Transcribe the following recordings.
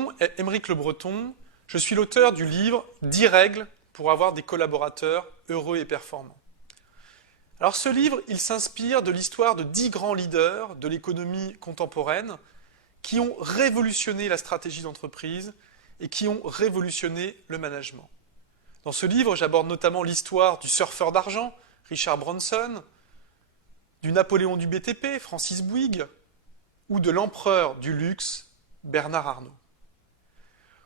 nom est Aymeric Le Breton, je suis l'auteur du livre « 10 règles pour avoir des collaborateurs heureux et performants ». Alors ce livre, il s'inspire de l'histoire de 10 grands leaders de l'économie contemporaine qui ont révolutionné la stratégie d'entreprise et qui ont révolutionné le management. Dans ce livre, j'aborde notamment l'histoire du surfeur d'argent, Richard Branson, du Napoléon du BTP, Francis Bouygues, ou de l'empereur du luxe, Bernard Arnault.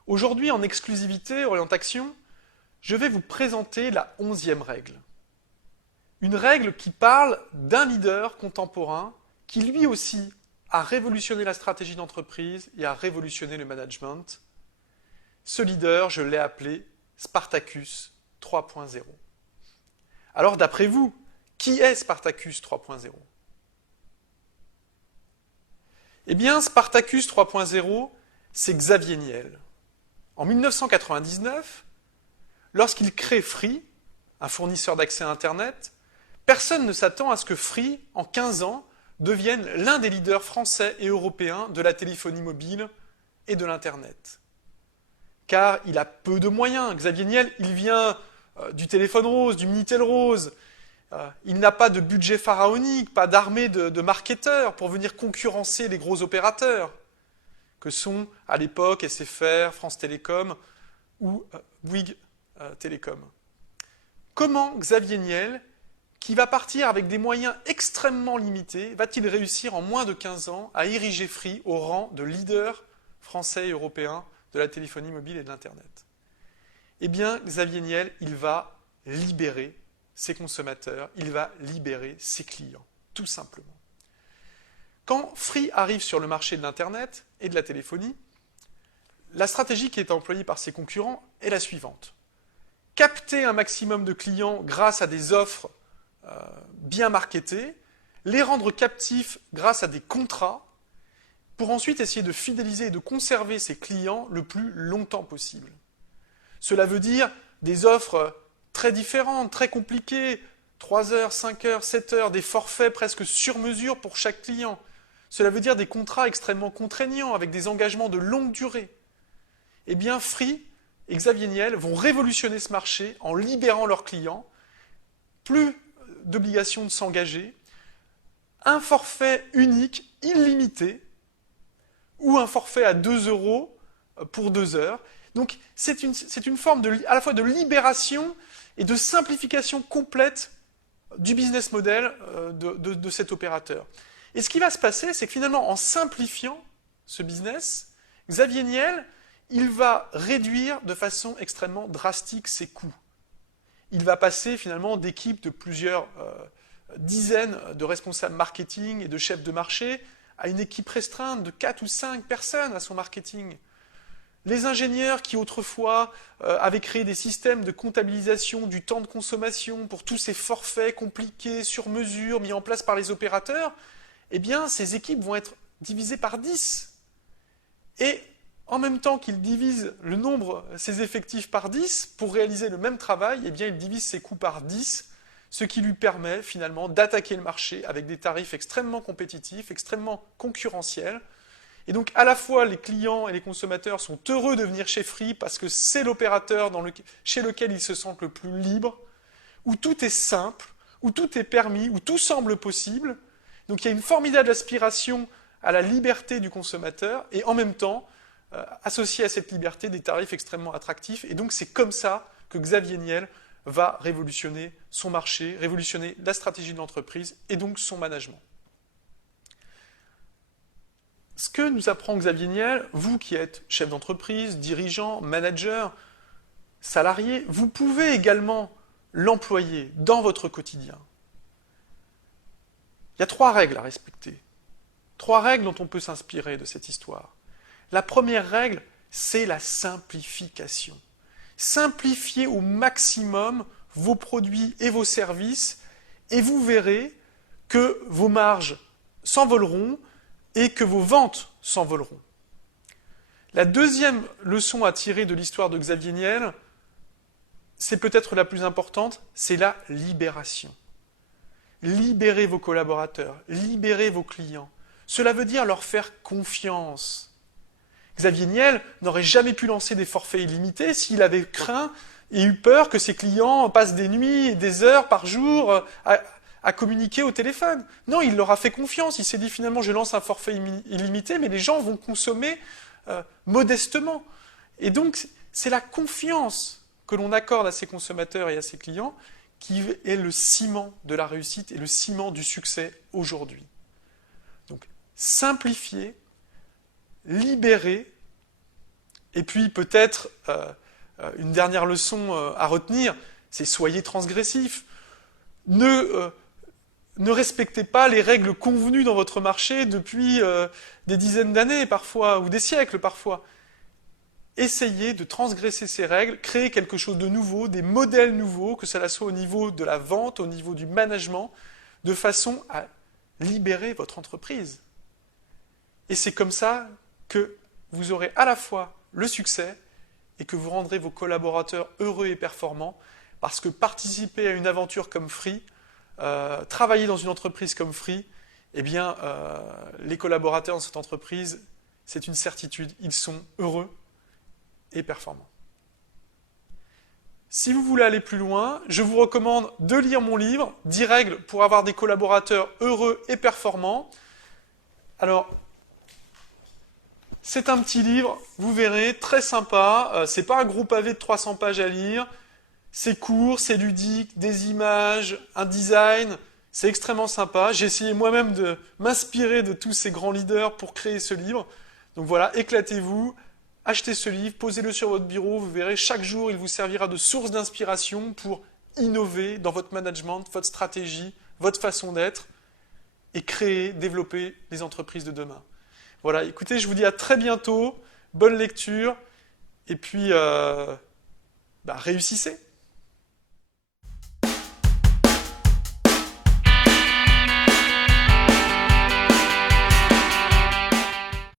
Aujourd'hui, en exclusivité Orientation, je vais vous présenter la 11e règle. Une règle qui parle d'un leader contemporain qui lui aussi a révolutionné la stratégie d'entreprise et a révolutionné le management. Ce leader, je l'ai appelé Spartacus 3.0. Alors d'après vous, qui est Spartacus 3.0 ? Eh bien, Spartacus 3.0, c'est Xavier Niel. En 1999, lorsqu'il crée Free, un fournisseur d'accès à Internet, personne ne s'attend à ce que Free, en 15 ans, devienne l'un des leaders français et européens de la téléphonie mobile et de l'Internet. Car il a peu de moyens. Xavier Niel, il vient du téléphone rose, du Minitel rose. Il n'a pas de budget pharaonique, pas d'armée de marketeurs pour venir concurrencer les gros opérateurs que sont à l'époque SFR, France Télécom ou Bouygues Télécom. Comment Xavier Niel, qui va partir avec des moyens extrêmement limités, va-t-il réussir en moins de 15 ans à ériger Free au rang de leader français et européen de la téléphonie mobile et de l'Internet? Eh bien, Xavier Niel, il va libérer ses consommateurs, il va libérer ses clients, tout simplement. Quand Free arrive sur le marché de l'Internet et de la téléphonie, la stratégie qui est employée par ses concurrents est la suivante. Capter un maximum de clients grâce à des offres bien marketées, les rendre captifs grâce à des contrats, pour ensuite essayer de fidéliser et de conserver ses clients le plus longtemps possible. Cela veut dire des offres très différentes, très compliquées, 3 heures, 5 heures, 7 heures, des forfaits presque sur mesure pour chaque client. Cela veut dire des contrats extrêmement contraignants avec des engagements de longue durée. Eh bien, Free et Xavier Niel vont révolutionner ce marché en libérant leurs clients, plus d'obligation de s'engager, un forfait unique, illimité, ou un forfait à 2 € pour 2 heures. Donc c'est une forme à la fois de libération et de simplification complète du business model de cet opérateur. Et ce qui va se passer, c'est que finalement, en simplifiant ce business, Xavier Niel, il va réduire de façon extrêmement drastique ses coûts. Il va passer finalement d'équipes de plusieurs dizaines de responsables marketing et de chefs de marché à une équipe restreinte de 4 ou 5 personnes à son marketing. Les ingénieurs qui autrefois avaient créé des systèmes de comptabilisation du temps de consommation pour tous ces forfaits compliqués, sur mesure, mis en place par les opérateurs, eh bien ces équipes vont être divisées par 10. Et en même temps qu'ils divisent le nombre, ses effectifs par 10, pour réaliser le même travail, eh bien ils divisent ses coûts par 10, ce qui lui permet finalement d'attaquer le marché avec des tarifs extrêmement compétitifs, extrêmement concurrentiels. Et donc à la fois les clients et les consommateurs sont heureux de venir chez Free parce que c'est l'opérateur chez lequel ils se sentent le plus libres, où tout est simple, où tout est permis, où tout semble possible. Donc il y a une formidable aspiration à la liberté du consommateur et en même temps, associé à cette liberté, des tarifs extrêmement attractifs. Et donc c'est comme ça que Xavier Niel va révolutionner son marché, révolutionner la stratégie de l'entreprise et donc son management. Ce que nous apprend Xavier Niel, vous qui êtes chef d'entreprise, dirigeant, manager, salarié, vous pouvez également l'employer dans votre quotidien. Il y a 3 règles à respecter. 3 règles dont on peut s'inspirer de cette histoire. La première règle, c'est la simplification. Simplifiez au maximum vos produits et vos services et vous verrez que vos marges s'envoleront et que vos ventes s'envoleront. La deuxième leçon à tirer de l'histoire de Xavier Niel, c'est peut-être la plus importante, c'est la libération. Libérez vos collaborateurs, libérez vos clients. Cela veut dire leur faire confiance. Xavier Niel n'aurait jamais pu lancer des forfaits illimités s'il avait craint et eu peur que ses clients passent des nuits et des heures par jour à communiquer au téléphone. Non, il leur a fait confiance. Il s'est dit finalement, je lance un forfait illimité, mais les gens vont consommer modestement. Et donc, c'est la confiance que l'on accorde à ses consommateurs et à ses clients qui est le ciment de la réussite et le ciment du succès aujourd'hui. Donc, simplifier, libérer, et puis peut-être une dernière leçon à retenir, c'est soyez transgressif. Ne respectez pas les règles convenues dans votre marché depuis des dizaines d'années parfois, ou des siècles parfois. Essayez de transgresser ces règles, créer quelque chose de nouveau, des modèles nouveaux, que cela soit au niveau de la vente, au niveau du management, de façon à libérer votre entreprise. Et c'est comme ça que vous aurez à la fois le succès et que vous rendrez vos collaborateurs heureux et performants, parce que participer à une aventure comme Free, travailler dans une entreprise comme Free, eh bien, les collaborateurs dans cette entreprise, c'est une certitude, ils sont heureux et performants. Si vous voulez aller plus loin, je vous recommande de lire mon livre, 10 règles pour avoir des collaborateurs heureux et performants. Alors, c'est un petit livre, vous verrez, très sympa. C'est pas un gros pavé de 300 pages à lire. C'est court, c'est ludique, des images, un design. C'est extrêmement sympa. J'ai essayé moi-même de m'inspirer de tous ces grands leaders pour créer ce livre. Donc voilà, éclatez-vous. Achetez ce livre, posez-le sur votre bureau, vous verrez, chaque jour, il vous servira de source d'inspiration pour innover dans votre management, votre stratégie, votre façon d'être, et créer, développer les entreprises de demain. Voilà, écoutez, je vous dis à très bientôt, bonne lecture, et puis réussissez.